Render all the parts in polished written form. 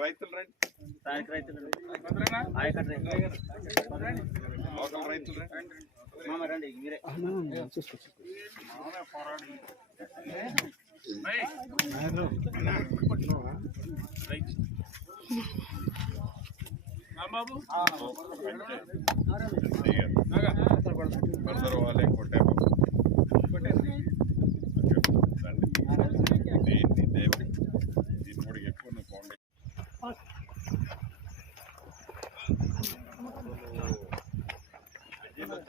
రైతులు రండి మీరే బాబు వాళ్ళే కొట్టే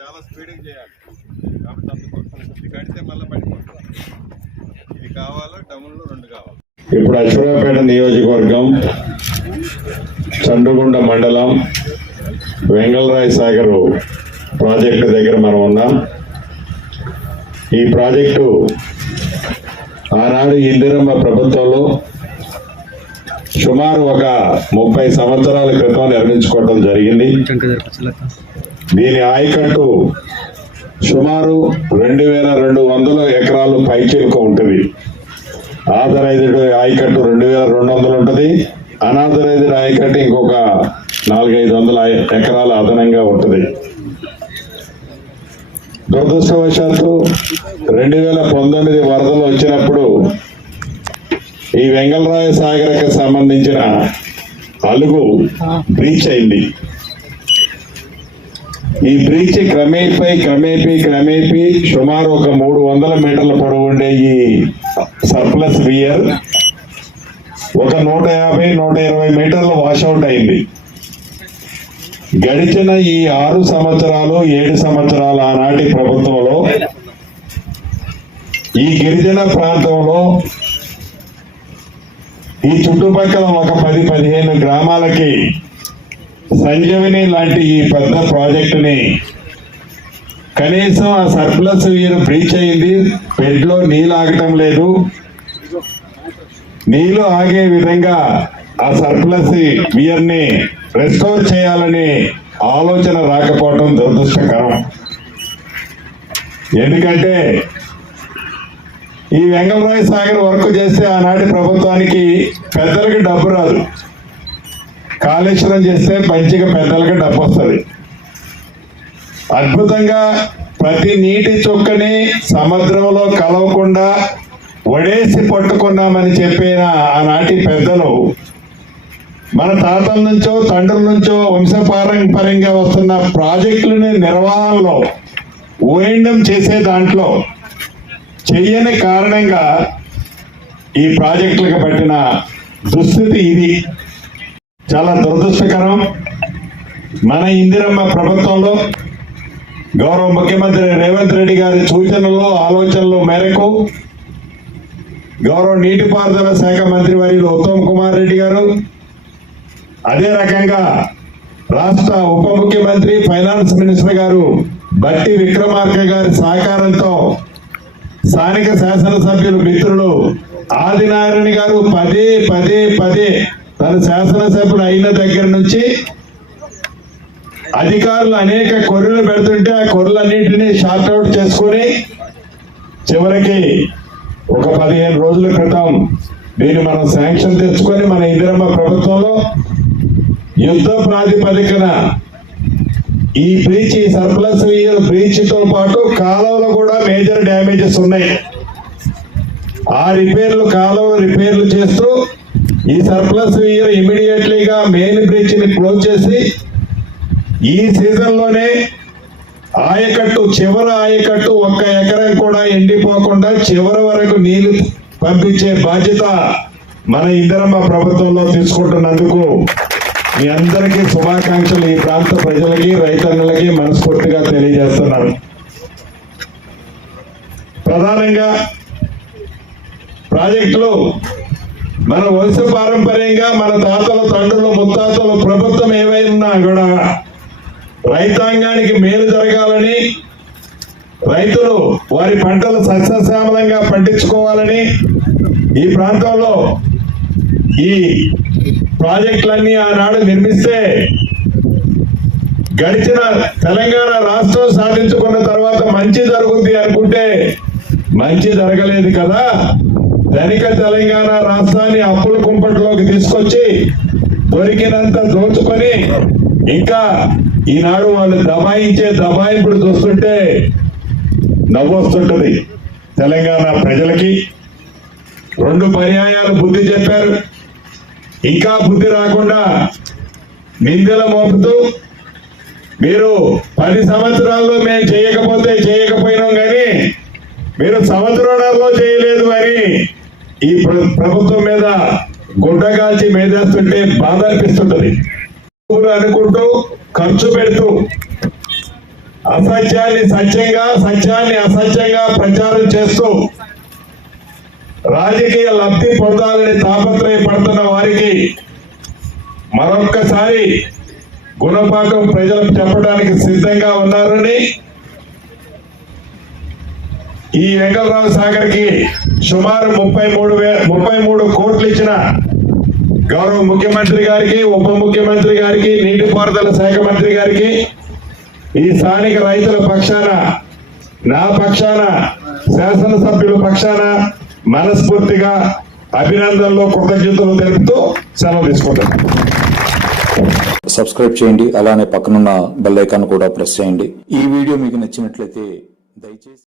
చాలా స్పీడ్గా చేయాలి కాబట్టి అందుకోసం ఇది కడితే మళ్ళీ పడిపోతుంది. ఇది కావాలా డౌన్లో 2 కావాలి. ఇప్పుడు అశ్వరావుపేట నియోజకవర్గం చండ్రగుండ మండలం వెంగళరాయ సాగర్ ప్రాజెక్టు దగ్గర మనం ఉన్నాం. ఈ ప్రాజెక్టు ఆనాడు ఇందిరమ్మ ప్రభుత్వంలో సుమారు ఒక 30 సంవత్సరాల క్రితం నిర్మించుకోవడం జరిగింది. దీని ఆయకట్టు సుమారు 2200 ఎకరాలు పైచిలుక ఉంటుంది. ఆథరైజ్డ్ ఆయకట్టు 2200 ఉంటుంది. అనాథరైజ్డ్ ఆయకట్టు ఇంకొక 400-500 ఎకరాలు అదనంగా ఉంటుంది. దురదృష్టవశాత్తు 2019 వరదలు వచ్చినప్పుడు ఈ వెంగళరాయ సాగర్కి సంబంధించిన అలుగు బ్రీచ్ అయింది. ఈ బ్రీచ్ క్రమేపీ సుమారు ఒక 300 మీటర్ల పొడవు ఉండే ఈ సర్ప్లస్ వియర్ ఒక 150-120 మీటర్ల వాషౌట్ అయింది. గడిచిన ఈ 6 సంవత్సరాలు 7 సంవత్సరాల ఆనాటి ప్రభుత్వంలో ఈ గిరిజన ప్రాంతంలో ఈ చుట్టుపక్కల ఒక 10-15 గ్రామాలకి సంజీవిని లాంటి ఈ పెద్ద ప్రాజెక్టుని కనీసం ఆ సర్ప్లస్ వియర్ బ్రీచ్ అయింది. బెడ్లో నీళ్ళు ఆగటం లేదు. నీళ్లు ఆగే విధంగా ఆ సర్ప్లస్ వియర్ ని రెస్టోర్ చేయాలని ఆలోచన రాకపోవడం దురదృష్టకరం. ఎందుకంటే ఈ వెంగళరాయ సాగర్ వర్క్ చేస్తే ఆనాటి ప్రభుత్వానికి పెద్దలకి డబ్బు రాదు. కాళేశ్వరం చేస్తే మంచిగా పెద్దలకి డబ్బు వస్తుంది. అద్భుతంగా ప్రతి నీటి చుక్కని సముద్రంలో కలవకుండా వడేసి పట్టుకున్నామని చెప్పిన ఆనాటి పెద్దలు మన తాతల నుంచో తండ్రుల నుంచో వంశపారంపర్యంగా వస్తున్న ప్రాజెక్టులని నిర్వహణలో ఓఎండం చేసే దాంట్లో చెయ్యని కారణంగా ఈ ప్రాజెక్టులకు పట్టిన దుస్థితి ఇది. చాలా దురదృష్టకరం. మన ఇందిరమ్మ ప్రభుత్వంలో గౌరవ ముఖ్యమంత్రి రేవంత్ రెడ్డి గారి సూచనలు ఆలోచనల మేరకు గౌరవ నీటిపారుదల శాఖ మంత్రి వర్యులు ఉత్తమ్ కుమార్ రెడ్డి గారు, అదే రకంగా రాష్ట్ర ఉప ముఖ్యమంత్రి ఫైనాన్స్ మినిస్టర్ గారు బట్టి విక్రమార్క గారి సహకారంతో స్థానిక శాసనసభ్యులు మిత్రులు ఆదినారాయణ గారు పదే తన శాసనసభ్యుడు అయిన దగ్గర నుంచి అధికారులు అనేక కొర్రెలు పెడుతుంటే ఆ కొర్రెలన్నింటినీ షార్ట్అవుట్ చేసుకుని చివరికి ఒక 15 రోజుల క్రితం దీన్ని మనం శాంక్షన్ తెచ్చుకొని మన ఇందిరమ్మ ప్రభుత్వంలో యుద్ధ ప్రాతిపదికన ఈ బ్రీచ్ సర్ప్లస్ బ్రీచ్ తో పాటు కాలువలో కూడా మేజర్ డ్యామేజెస్ ఉన్నాయి. ఆ కాలువ రిపేర్లు చేస్తూ ఈ సర్ప్లస్ ఇమీడియట్లీగా మెయిన్ బ్రిడ్జ్ ని క్లోజ్ చేసి ఈ సీజన్ లోనే ఆయకట్టు చివరి ఆయకట్టు 1 ఎకరం కూడా ఎండిపోకుండా చివరి వరకు నీళ్లు పంపించే బాధ్యత మన ఇందిరమ్మ ప్రభుత్వంలో తీసుకుంటున్నందుకు మీ అందరికీ శుభాకాంక్షలు ఈ ప్రాంత ప్రజలకి రైతన్నలకి మనస్ఫూర్తిగా తెలియజేస్తున్నాను. ప్రధానంగా ప్రాజెక్టులు మన వంశ పారంపర్యంగా మన తాతల తండ్రులు ముత్తాతలు ప్రభుత్వం ఏవైనా కూడా రైతాంగానికి మేలు జరగాలని, రైతులు వారి పంటలు సస్యశ్యామలంగా పండించుకోవాలని ఈ ప్రాంతంలో ఈ ప్రాజెక్టులన్నీ ఆనాడు నిర్మిస్తే గడిచిన తెలంగాణ రాష్ట్రం సాధించుకున్న తర్వాత మంచి జరుగుతుంది అనుకుంటే మంచి జరగలేదు కదా. ధనిక తెలంగాణ రాష్ట్రాన్ని అప్పుల కుంపట్లోకి తీసుకొచ్చి దొరికినంత దోచుకొని ఇంకా ఈనాడు వాళ్ళు దబాయింపుడు చూస్తుంటే నవ్వొస్తుంటది. తెలంగాణ ప్రజలకి 2 పర్యాయాలు బుద్ధి చెప్పారు. ఇంకా బుద్ధి రాకుండా నిందల మోపుతూ మీరు 10 సంవత్సరాల్లో మేము చేయకపోయినాం కానీ మీరు సంవత్సరాలలో చేయలేదు అని ఈ ప్రభుత్వం మీద గుడ్డగాల్చి మేదేస్తుంటే బాధ అనిపిస్తుంటది. అనుకుంటూ ఖర్చు పెడుతూ అసత్యాన్ని సత్యంగా, సత్యాన్ని అసత్యంగా ప్రచారం చేస్తూ రాజకీయ లబ్ధి పొందాలని తాపత్రయపడుతున్న వారికి మరొక్కసారి గుణపాఠం ప్రజలకు చెప్పడానికి సిద్ధంగా ఉన్నారని, ఈ వెంగళరావు సాగర్ కి సుమారు 33 కోట్లు ఇచ్చిన గౌరవ ముఖ్యమంత్రి గారికి, ఉప ముఖ్యమంత్రి గారికి, నీటిపారుదల శాఖ మంత్రి గారికి, ఈ స్థానిక రైతుల పక్షాన, నా పక్షాన, శాసనసభ్యుల పక్షాన మనస్ఫూర్తిగా అభినందనలు, కృతజ్ఞతలు తెలుపుతూ సెలవు తీసుకుంటాను. సబ్స్క్రైబ్ చేయండి, అలానే పక్కనున్న బెల్ ఐకాన్ కూడా ప్రెస్ చేయండి. ఈ వీడియో మీకు నచ్చినట్లయితే దయచేసి